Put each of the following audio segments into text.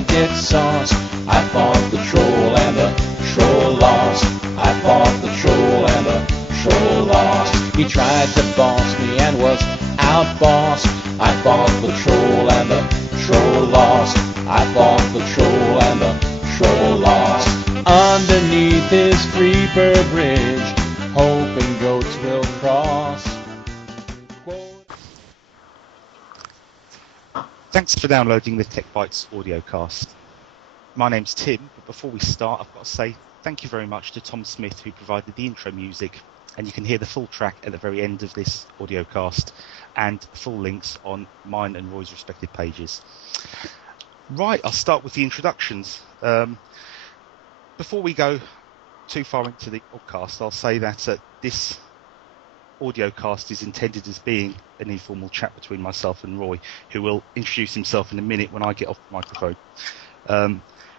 gonna get sauce. I fought the troll and the troll lost. I fought the troll and the troll lost. He tried to boss me and was outbossed. I fought the troll and the troll lost. I fought the troll and the troll lost. Underneath his creeper bridge, hoping goats will cross. Thanks for downloading the TechBytes audiocast. My name's Tim, but before we start, I've got to say thank you very much to Tom Smith, who provided the intro music, and you can hear the full track at the very end of this audiocast, and full links on mine and Roy's respective pages. Right, I'll start with the introductions. Before we go too far into the podcast, I'll say that this audiocast is intended as being an informal chat between myself and Roy, who will introduce himself in a minute when I get off the microphone.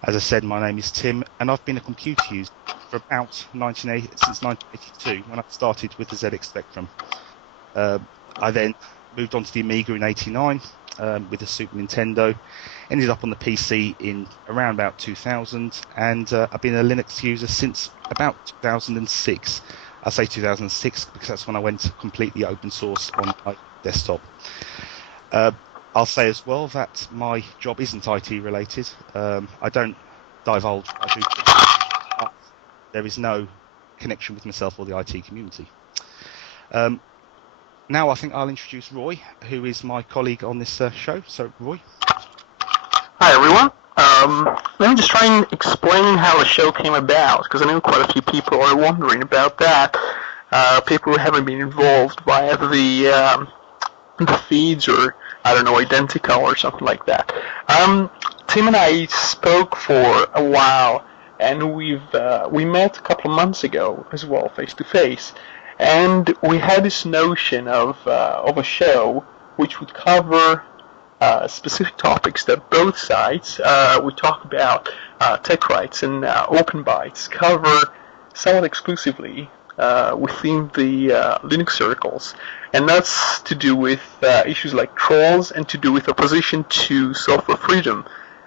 As I said, my name is Tim, and I've been a computer user for about since 1982, when I started with the ZX Spectrum. I then moved on to the Amiga in '89 with the Super Nintendo, ended up on the PC in around about 2000, and I've been a Linux user since about 2006. I say 2006 because that's when I went completely open source on my desktop. I'll say as well that my job isn't IT related. I don't divulge what I do. There is no connection with myself or the IT community. Now I think I'll introduce Roy, who is my colleague on this show. So, Roy. Hi, everyone. Let me just try and explain how the show came about, because I know quite a few people are wondering about that. People who haven't been involved via the feeds, or I don't know, Identical or something like that. Tim and I spoke for a while, and we met a couple of months ago as well, face to face, and we had this notion of a show which would cover specific topics that both sides we talk about, TechBytes and OpenBytes, cover somewhat exclusively within the Linux circles, and that's to do with issues like trolls and to do with opposition to software freedom.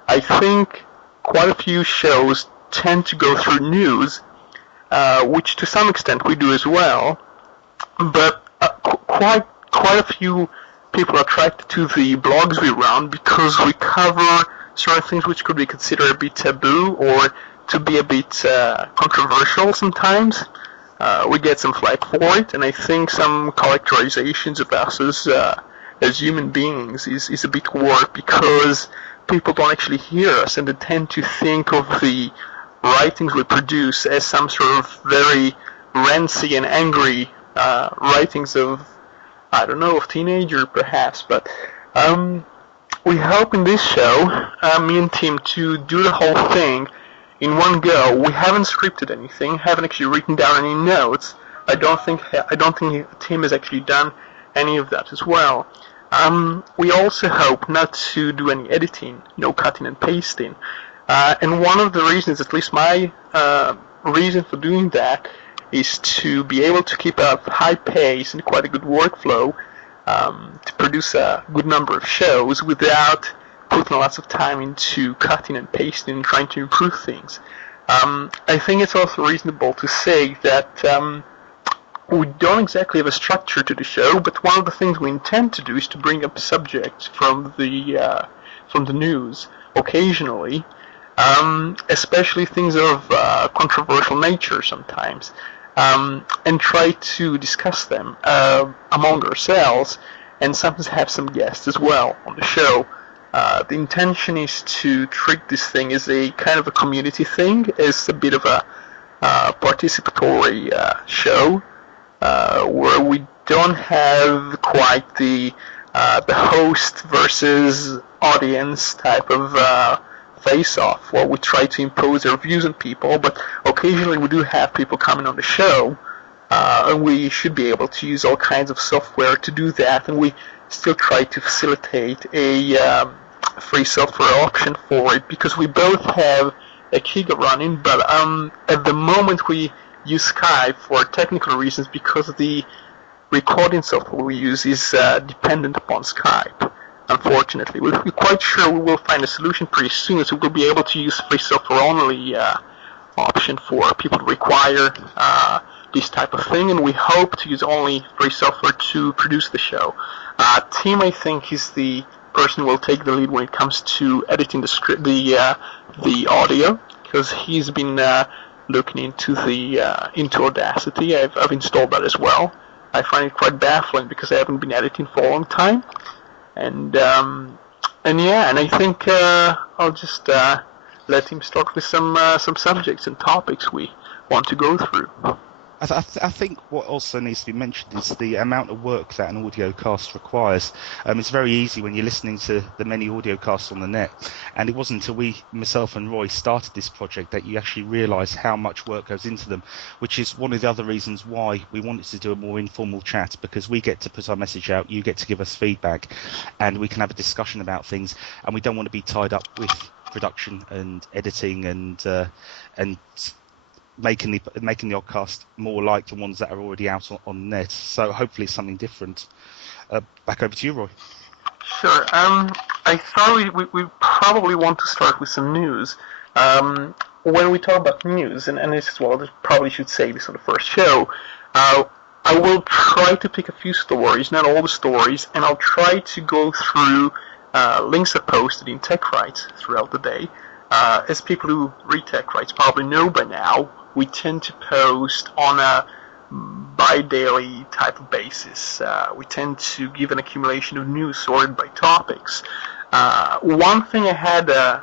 I think quite a few shows tend to go through news, which to some extent we do as well, but quite a few people are attracted to the blogs we run because we cover certain things which could be considered a bit taboo or to be a bit controversial sometimes. We get some flack for it, and I think some characterizations of us as human beings is a bit warped because people don't actually hear us, and they tend to think of the writings we produce as some sort of very rancid and angry writings of, I don't know, of teenager perhaps, but we hope in this show, me and Tim, to do the whole thing in one go. We haven't scripted anything, haven't actually written down any notes. I don't think Tim has actually done any of that as well. We also hope not to do any editing, no cutting and pasting. And one of the reasons, at least my reason for doing that, is to be able to keep a high pace and quite a good workflow to produce a good number of shows without putting lots of time into cutting and pasting and trying to improve things. I think it's also reasonable to say that we don't exactly have a structure to the show, but one of the things we intend to do is to bring up subjects from the news occasionally, especially things of controversial nature sometimes, and try to discuss them among ourselves, and sometimes have some guests as well on the show. The intention is to treat this thing as a kind of a community thing, as a bit of a participatory show, where we don't have quite the host versus audience type of face-off, where we try to impose our views on people, but occasionally we do have people coming on the show, and we should be able to use all kinds of software to do that, and we still try to facilitate a free software option for it, because we both have a Kiga running, but at the moment we use Skype for technical reasons because the recording software we use is dependent upon Skype. unfortunately. We're quite sure we will find a solution pretty soon, so we'll be able to use free software only option for people who require this type of thing, and we hope to use only free software to produce the show. Tim, I think, is the person who will take the lead when it comes to editing the script, the audio, because he's been looking into Audacity. I've installed that as well. I find it quite baffling because I haven't been editing for a long time, and I think I'll just let him start with some subjects and topics we want to go through. I think what also needs to be mentioned is the amount of work that an audio cast requires. It's very easy when you're listening to the many audio casts on the net, and it wasn't until myself and Roy, started this project that you actually realise how much work goes into them, which is one of the other reasons why we wanted to do a more informal chat, because we get to put our message out, you get to give us feedback, and we can have a discussion about things, and we don't want to be tied up with production and editing and making the podcast more like the ones that are already out on the net. So hopefully it's something different. Back over to you, Roy. Sure. I thought we probably want to start with some news. When we talk about news, and this is what I probably should say this on the first show, I will try to pick a few stories, not all the stories, and I'll try to go through links I've posted in TechBytes throughout the day. As people who read TechBytes probably know by now, we tend to post on a bi-daily type of basis. We tend to give an accumulation of news sorted by topics. One thing I had the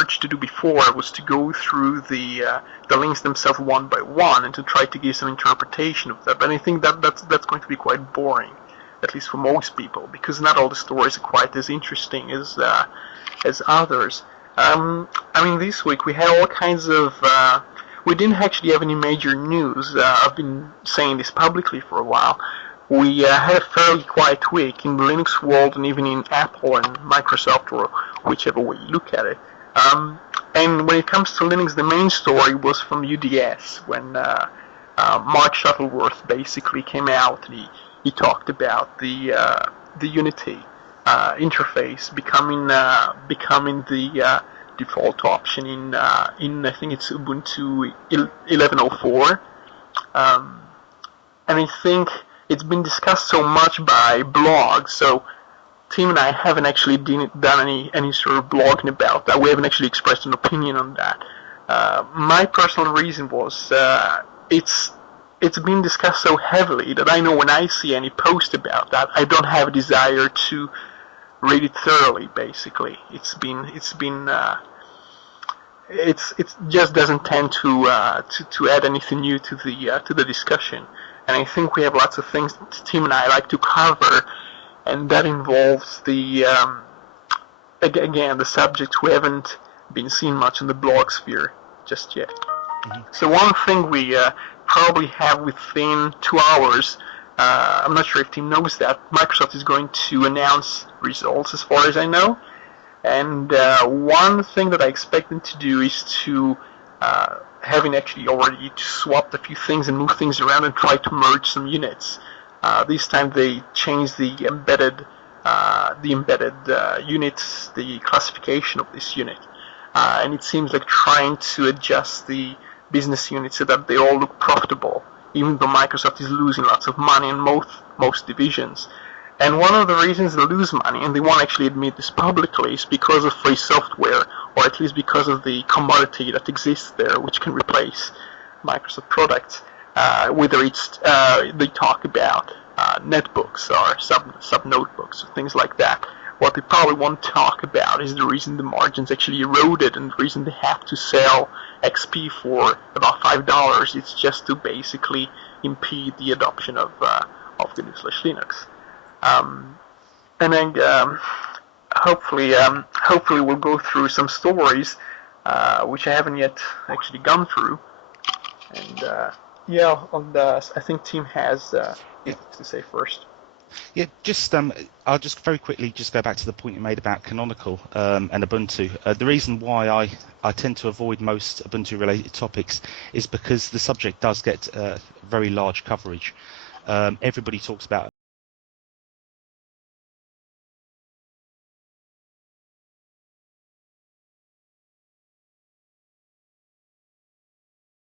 urge to do before was to go through the links themselves one by one and to try to give some interpretation of that. But I think that's going to be quite boring, at least for most people, because not all the stories are quite as interesting as others. This week we had all kinds of. We didn't actually have any major news. I've been saying this publicly for a while. We had a fairly quiet week in the Linux world and even in Apple and Microsoft, or whichever way you look at it. And when it comes to Linux, the main story was from UDS when Mark Shuttleworth basically came out and he talked about the Unity interface becoming the default option in I think it's Ubuntu 11.04, and I think it's been discussed so much by blogs. So Tim and I haven't actually done any sort of blogging about that. We haven't actually expressed an opinion on that. My personal reason was it's been discussed so heavily that I know when I see any post about that, I don't have a desire to read it thoroughly. Basically, it just doesn't tend to add anything new to the discussion. And I think we have lots of things that Tim and I like to cover, and that involves the subjects we haven't been seeing much in the blog sphere just yet. Mm-hmm. So one thing we probably have within 2 hours, I'm not sure if Tim knows that, Microsoft is going to announce results as far as I know. And one thing that I expect them to do is to, having actually already swapped a few things and moved things around and try to merge some units. This time they changed the embedded units, the classification of this unit. And it seems like trying to adjust the business units so that they all look profitable, even though Microsoft is losing lots of money in most divisions. And one of the reasons they lose money, and they won't actually admit this publicly, is because of free software, or at least because of the commodity that exists there, which can replace Microsoft products. Whether it's they talk about netbooks or sub notebooks or things like that. What they probably won't talk about is the reason the margins actually eroded and the reason they have to sell XP for about $5. It's just to basically impede the adoption of GNU/Linux. And then hopefully we'll go through some stories which I haven't yet actually gone through. And I think Tim has things to say first. Yeah, I'll just very quickly just go back to the point you made about Canonical and Ubuntu. The reason why I tend to avoid most Ubuntu-related topics is because the subject does get very large coverage. Everybody talks about